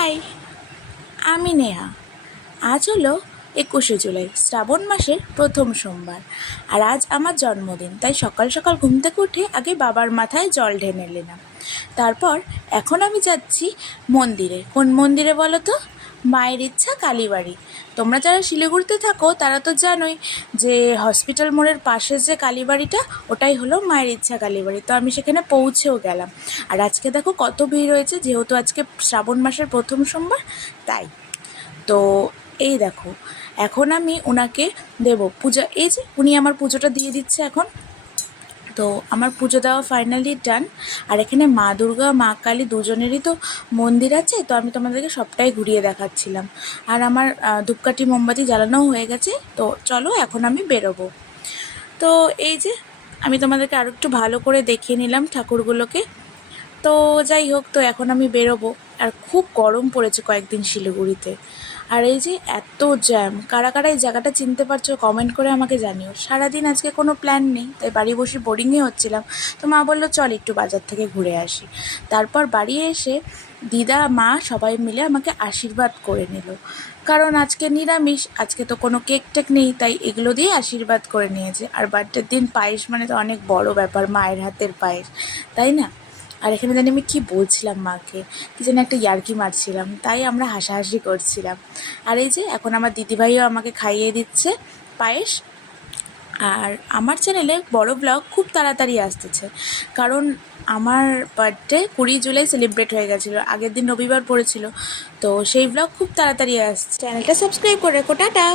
High, আমি নেহা। আজ হলো 21শে জুলাই, শ্রাবণ মাসের প্রথম সোমবার। আর আজ আমার জন্মদিন, তাই সকাল সকাল ঘুম থেকে উঠে আগে বাবার মাথায় জল ঢেলে নিলাম। তারপর এখন আমি যাচ্ছি মন্দিরে। কোন মন্দিরে বলো তো? মায়ের ইচ্ছা কালীবাড়ি। তোমরা যারা শিলিগুড়িতে থাকো তারা তো জানোই যে হসপিটাল মোড়ের পাশে যে কালীবাড়িটা, ওটাই হলো মায়ের ইচ্ছা কালীবাড়ি। তো আমি সেখানে পৌঁছেও গেলাম। আর আজকে দেখো কত ভিড় হয়েছে, যেহেতু আজকে শ্রাবণ মাসের প্রথম সোমবার, তাই। তো এই দেখো, এখন আমি ওনাকে দেব পূজা। এই যে উনি আমার পুজোটা দিয়ে দিচ্ছে এখন। তো আমার পুজো দেওয়া ফাইনালি ডান। আর এখানে মা দুর্গা মা কালী দুজনেরই তো মন্দির আছে, তো আমি তোমাদেরকে সবটাই ঘুরিয়ে দেখাচ্ছিলাম। আর আমার ধূপকাঠি মোমবাতি জ্বালানোও হয়ে গেছে। তো চলো এখন আমি বেরোবো। তো এই যে আমি তোমাদেরকে আরও একটু ভালো করে দেখিয়ে নিলাম ঠাকুরগুলোকে। তো যাই হোক, তো এখন আমি বেরোবো। আর খুব গরম পড়েছে কয়েকদিন শিলিগুড়িতে। আর এই যে এত জ্যাম, কারা কারা এই জায়গাটা চিনতে পারছো কমেন্ট করে আমাকে জানিও। সারাদিন আজকে কোনো প্ল্যান নেই, তাই বাড়ি বসে বোরিংই হচ্ছিলাম। তো মা বললো চল একটু বাজার থেকে ঘুরে আসি। তারপর বাড়ি এসে দিদা মা সবাই মিলে আমাকে আশীর্বাদ করে নিল। কারণ আজকে নিরামিষ, আজকে তো কোনো কেক টেক নেই, তাই এগুলো দিয়ে আশীর্বাদ করে নিয়েছে। আর বার্থডের দিন পায়েস মানে তো অনেক বড় ব্যাপার, মায়ের হাতের পায়েস, তাই না? আর এখানে জানি আমি কী বলছিলাম মাকে, কী যেন একটা ইয়ার্কি মারছিলাম, তাই আমরা হাসাহাসি করছিলাম। আর এই যে এখন আমার দিদিভাইও আমাকে খাইয়ে দিচ্ছে পায়েস। আর আমার চ্যানেলে বড় ব্লগ খুব তাড়াতাড়ি আসতেছে, কারণ আমার বার্থডে 20 জুলাই সেলিব্রেট হয়ে গেছিলো, আগের দিন রবিবার পড়েছিল। তো সেই ব্লগ খুব তাড়াতাড়ি আসছে। চ্যানেলটা সাবস্ক্রাইব করে রাখো। টাটা।